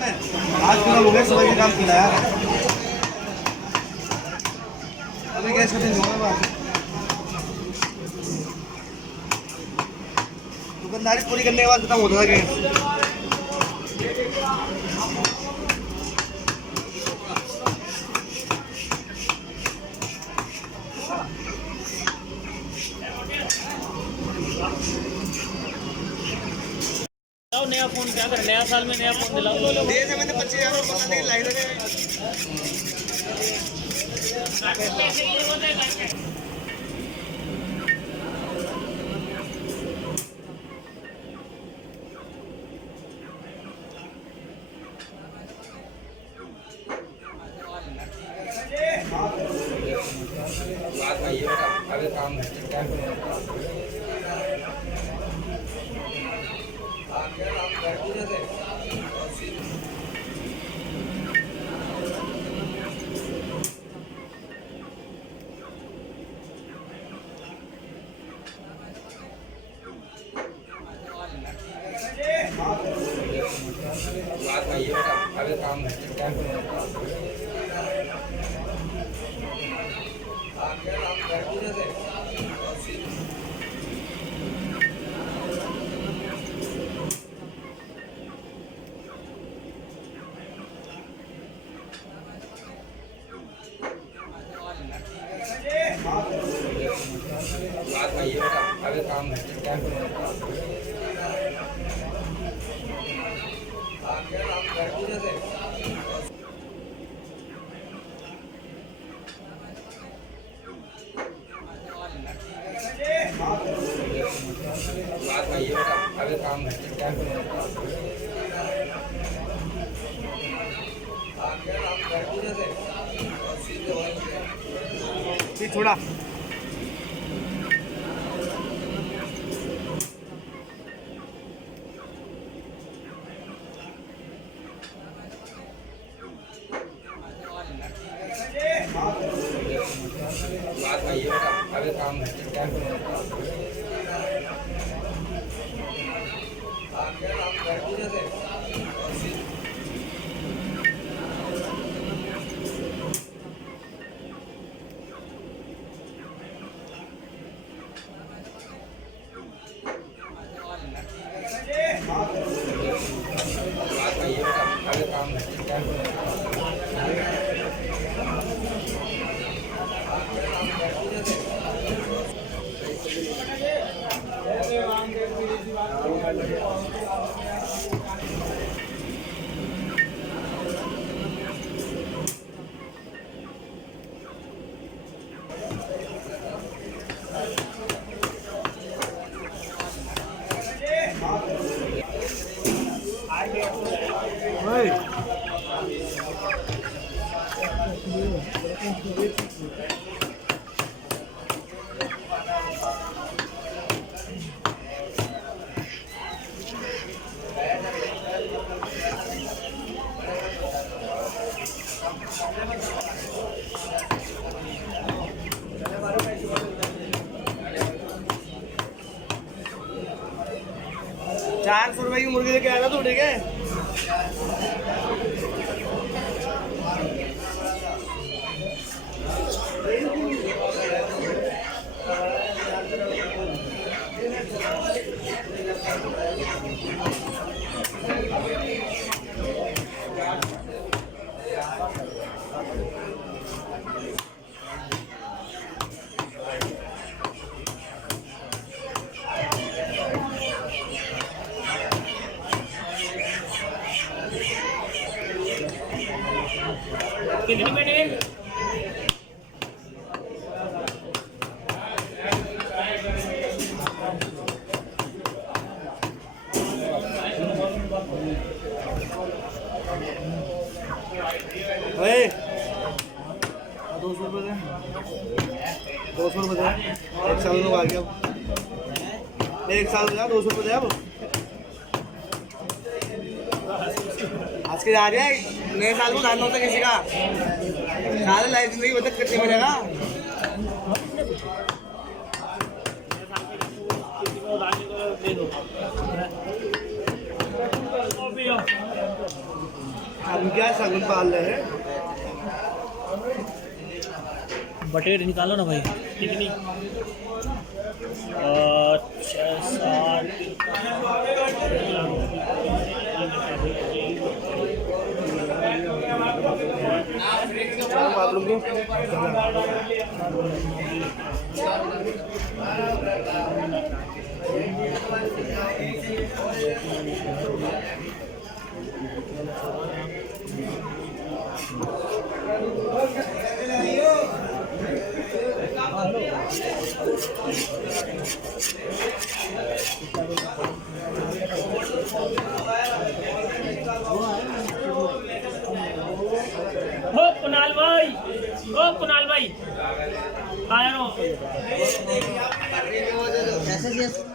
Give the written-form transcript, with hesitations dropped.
आज पूरा हो गया, सुबह के काम किया यार। अभी गैस खत्म होगा बात। दुकानदारी पूरी करने के बाद खत्म होता था गैस। नया फोन क्या कर, नया साल में नया फोन दिलाओ। दे थे मैंने 25,000 लाइन अभी काम अभी काम अभी काम अभी काम छोड़ा अभी काम ₹400 की मुर्गी लेके आया था तू, ठीक है? कितनी मिनट ₹200 ₹200 एक साल में आ गया। एक साल में ₹200 अब आज के जा रहे हैं नए साल को जानना होता किसी का सारे लाइफ जिंदगी बचत करते मिलेगा। दे दो। हम क्या साबुन पाल रहे हैं? बटेर निकालो ना भाई कितनी 60 बाथरूम को कुणाल भाई आया रो कैसे